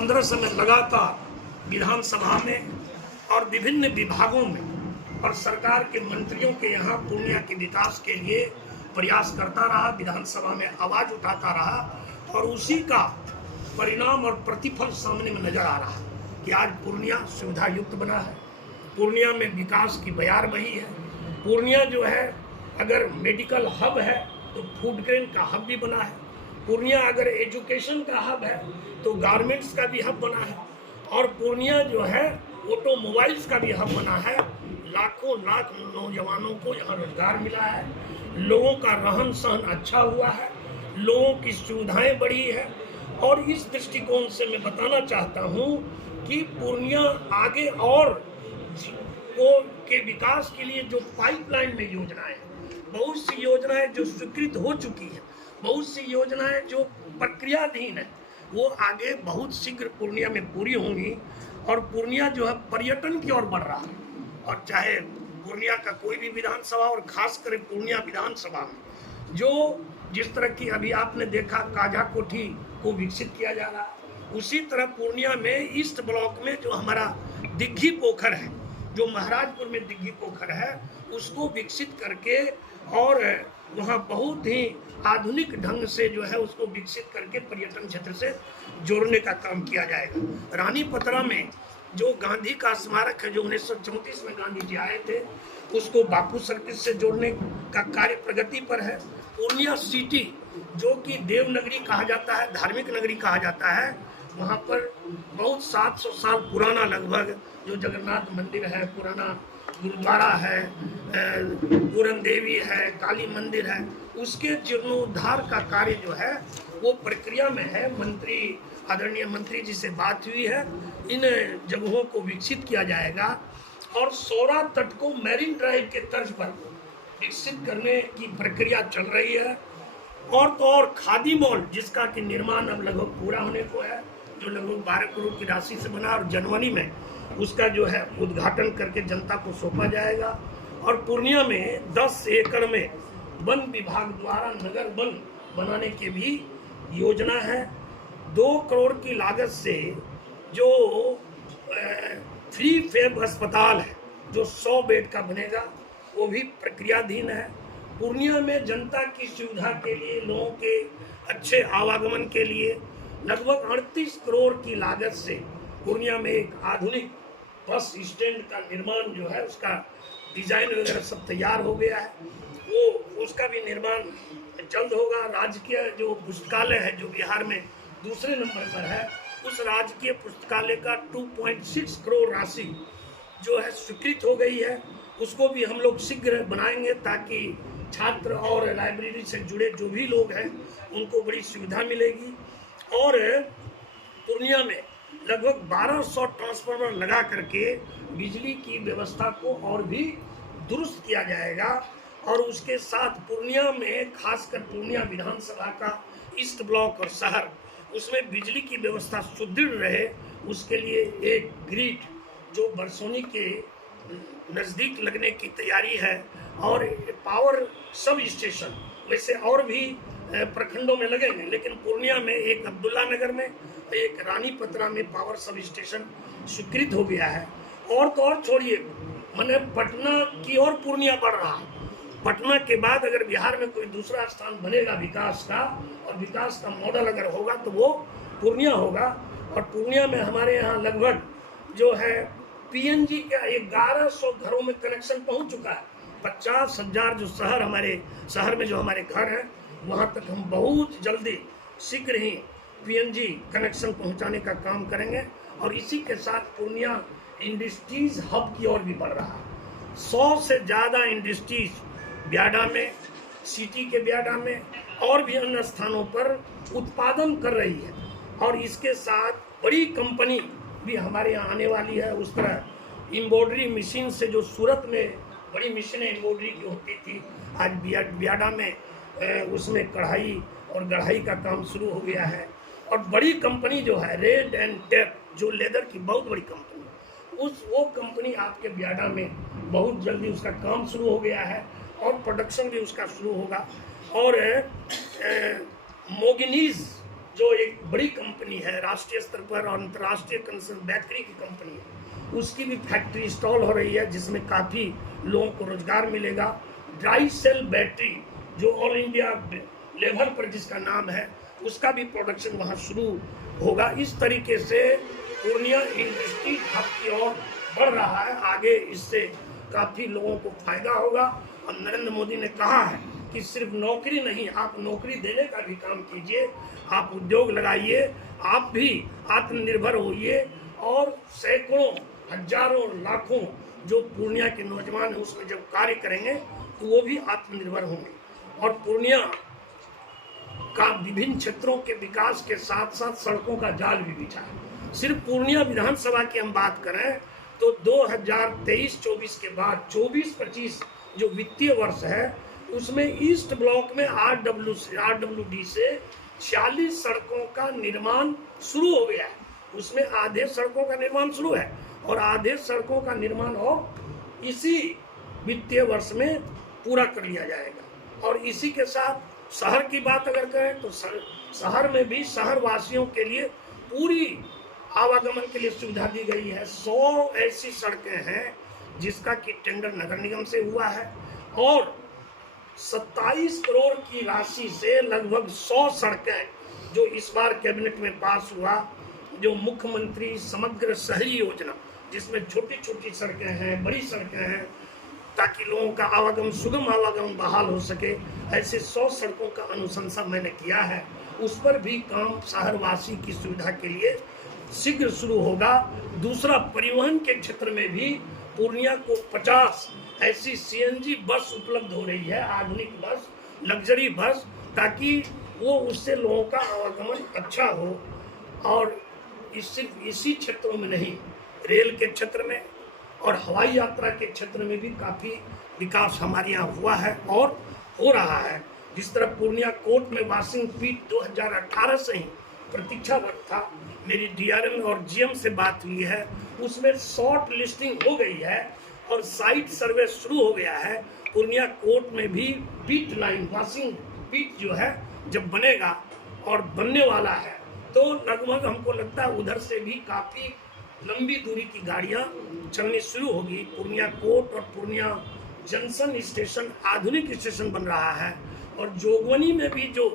15 समय लगातार विधानसभा में और विभिन्न विभागों में और सरकार के मंत्रियों के यहाँ पूर्णिया के विकास के लिए प्रयास करता रहा, विधानसभा में आवाज उठाता रहा और उसी का परिणाम और प्रतिफल सामने में नजर आ रहा है कि आज पूर्णिया सुविधा युक्त बना है। पूर्णिया में विकास की बयार बही है। पूर्णिया जो है अगर मेडिकल हब है तो फूड ग्रेन का हब भी बना है। पूर्णिया अगर एजुकेशन का हब है तो गारमेंट्स का भी हब बना है। और पूर्णिया जो है ऑटोमोबाइल्स का भी हब बना है। लाखों लाख नौजवानों को यहाँ रोजगार मिला है, लोगों का रहन सहन अच्छा हुआ है, लोगों की सुविधाएं बढ़ी है। और इस दृष्टिकोण से मैं बताना चाहता हूँ कि पूर्णिया आगे और के विकास के लिए जो पाइपलाइन में योजनाएं, बहुत सी योजनाएं जो स्वीकृत हो चुकी है, बहुत सी योजनाएं जो प्रक्रियाधीन है, वो आगे बहुत शीघ्र पूर्णिया में पूरी होंगी। और पूर्णिया जो है पर्यटन की ओर बढ़ रहा है। और चाहे पूर्णिया का कोई भी विधानसभा और खास कर पूर्णिया विधानसभा में जो जिस तरह की अभी आपने देखा काजा कोठी को विकसित किया जा रहा है, उसी तरह पूर्णिया में ईस्ट ब्लॉक में जो हमारा दिग्घी पोखर है, जो महाराजपुर में दिग्घी पोखर है, उसको विकसित करके और वहाँ बहुत ही आधुनिक ढंग से जो है उसको विकसित करके पर्यटन क्षेत्र से जोड़ने का काम किया जाएगा। रानी पतरा में जो गांधी का स्मारक है, जो 1934 में गांधी जी आए थे, उसको बापू सर्किट से जोड़ने का कार्य प्रगति पर है। पूर्णिया सिटी जो कि देवनगरी कहा जाता है, धार्मिक नगरी कहा जाता है, वहाँ पर बहुत 700 साल पुराना लगभग जो जगन्नाथ मंदिर है, पुराना गुरुद्वारा है, पूरन देवी है, काली मंदिर है, उसके जीर्णोद्धार का कार्य जो है वो प्रक्रिया में है। आदरणीय मंत्री जी से बात हुई है, इन जगहों को विकसित किया जाएगा। और सौरा तट को मैरीन ड्राइव के तर्ज पर विकसित करने की प्रक्रिया चल रही है। और तो और खादी मॉल जिसका कि निर्माण अब लगभग पूरा होने को है, जो लगभग 12 करोड़ की राशि से बना, और जनवरी में उसका जो है उद्घाटन करके जनता को सौंपा जाएगा। और पूर्णिया में 10 एकड़ में वन विभाग द्वारा नगर वन बनाने की भी योजना है। 2 करोड़ की लागत से जो फ्री फेब अस्पताल है जो 100 बेड का बनेगा, वो भी प्रक्रियाधीन है। पूर्णिया में जनता की सुविधा के लिए, लोगों के अच्छे आवागमन के लिए लगभग 38 करोड़ की लागत से पूर्णिया में एक आधुनिक बस स्टैंड का निर्माण जो है, उसका डिजाइन वगैरह सब तैयार हो गया है, वो उसका भी निर्माण जल्द होगा। राजकीय जो पुस्तकालय है जो बिहार में दूसरे नंबर पर है, उस राजकीय पुस्तकालय का 2.6 करोड़ राशि जो है स्वीकृत हो गई है, उसको भी हम लोग शीघ्र बनाएंगे ताकि छात्र और लाइब्रेरी से जुड़े जो भी लोग हैं उनको बड़ी सुविधा मिलेगी। और पूर्णिया में लगभग 1200 ट्रांसफार्मर लगा करके बिजली की व्यवस्था को और भी दुरुस्त किया जाएगा। और उसके साथ पूर्णिया में खासकर पूर्णिया विधानसभा का ईस्ट ब्लॉक और शहर, उसमें बिजली की व्यवस्था सुदृढ़ रहे, उसके लिए एक ग्रिड जो बरसोनी के नज़दीक लगने की तैयारी है। और पावर सब स्टेशन वैसे और भी प्रखंडों में लगेंगे, लेकिन पूर्णिया में एक अब्दुल्ला नगर में, एक रानी पतरा में पावर सब स्टेशन स्वीकृत हो गया है। और तो और छोड़िए, मैंने पटना की ओर पूर्णिया बढ़ रहा है। पटना के बाद अगर बिहार में कोई दूसरा स्थान बनेगा विकास का, और विकास का मॉडल अगर होगा तो वो पूर्णिया होगा। और पूर्णिया में हमारे यहाँ लगभग जो है पीएनजी का 1100 घरों में कनेक्शन पहुँच चुका है। 50,000 जो हमारे शहर में जो हमारे घर हैं, वहाँ तक हम बहुत जल्दी शीघ्र ही पीएनजी कनेक्शन पहुँचाने का काम करेंगे। और इसी के साथ पूर्णिया इंडस्ट्रीज हब की ओर भी बढ़ रहा है। 100 से ज़्यादा इंडस्ट्रीज ब्याडा में, सिटी के ब्याडा में और भी अन्य स्थानों पर उत्पादन कर रही है। और इसके साथ बड़ी कंपनी भी हमारे यहाँ आने वाली है। उस तरह एम्ब्रॉयडरी मशीन से जो सूरत में बड़ी मशीनें एम्ब्रॉयडरी की होती थी, आज ब्याडा में उसमें कढ़ाई और गढ़ाई का काम शुरू हो गया है। और बड़ी कंपनी जो है रेड एंड टेप, जो लेदर की बहुत बड़ी कंपनी, वो कंपनी आपके ब्याडा में बहुत जल्दी उसका काम शुरू हो गया है और प्रोडक्शन भी उसका शुरू होगा। और मोगिनीज जो एक बड़ी कंपनी है राष्ट्रीय स्तर पर और अंतर्राष्ट्रीय कंसर्न बैटरी की कंपनी है, उसकी भी फैक्ट्री इंस्टॉल हो रही है, जिसमें काफ़ी लोगों को रोजगार मिलेगा। ड्राई सेल बैटरी जो ऑल इंडिया लेवल पर जिसका नाम है, उसका भी प्रोडक्शन वहाँ शुरू होगा। इस तरीके से पूर्णिया इंडस्ट्री हब की ओर बढ़ रहा है। आगे इससे काफ़ी लोगों को फायदा होगा। और नरेंद्र मोदी ने कहा है कि सिर्फ नौकरी नहीं, आप नौकरी देने का भी काम कीजिए, आप उद्योग लगाइए, आप भी आत्मनिर्भर होइए। और सैकड़ों, हजारों, लाखों जो पूर्णिया के नौजवान हैं उसमें जब कार्य करेंगे तो वो भी आत्मनिर्भर होंगे। और पूर्णिया का विभिन्न क्षेत्रों के विकास के साथ साथ सड़कों का जाल भी बिछा है। सिर्फ पूर्णिया विधानसभा की हम बात करें तो 2023-24 के बाद 24-25 जो वित्तीय वर्ष है उसमें ईस्ट ब्लॉक में RWD से 46 सड़कों का निर्माण शुरू हो गया है। उसमें आधे सड़कों का निर्माण शुरू है और आधे सड़कों का निर्माण और इसी वित्तीय वर्ष में पूरा कर लिया जाएगा। और इसी के साथ शहर की बात अगर करें तो शहर में भी शहर वासियों के लिए पूरी आवागमन के लिए सुविधा दी गई है। 100 ऐसी सड़कें हैं जिसका कि टेंडर नगर निगम से हुआ है और 27 करोड़ की राशि से लगभग 100 सड़कें जो इस बार कैबिनेट में पास हुआ, जो मुख्यमंत्री समग्र शहरी योजना, जिसमें छोटी छोटी सड़कें हैं, बड़ी सड़कें हैं, ताकि लोगों का आवागमन, सुगम आवागमन बहाल हो सके, ऐसे 100 सड़कों का अनुशंसा मैंने किया है। उस पर भी काम शहरवासी की सुविधा के लिए शीघ्र शुरू होगा। दूसरा, परिवहन के क्षेत्र में भी पूर्णिया को 50 ऐसी CNG बस उपलब्ध हो रही है, आधुनिक बस, लग्जरी बस, ताकि वो उससे लोगों का आवागमन अच्छा हो। और सिर्फ इसी क्षेत्रों में नहीं, रेल के क्षेत्र में और हवाई यात्रा के क्षेत्र में भी काफ़ी विकास हमारे यहाँ हुआ है और हो रहा है। जिस तरह पूर्णिया कोर्ट में वाशिंग पीठ 2018 से ही प्रतीक्षारत था, मेरी DRM और GM से बात हुई है, उसमें शॉर्ट लिस्टिंग हो गई है और साइट सर्वे शुरू हो गया है। पूर्णिया कोर्ट में भी पीठ लाइन, वाशिंग पीठ जो है जब बनेगा और बनने वाला है तो लगभग हमको लगता है उधर से भी काफ़ी लंबी दूरी की गाड़ियां चलनी शुरू होगी। पूर्णिया कोर्ट और पूर्णिया जंक्शन स्टेशन आधुनिक स्टेशन बन रहा है और जोगवनी में भी जो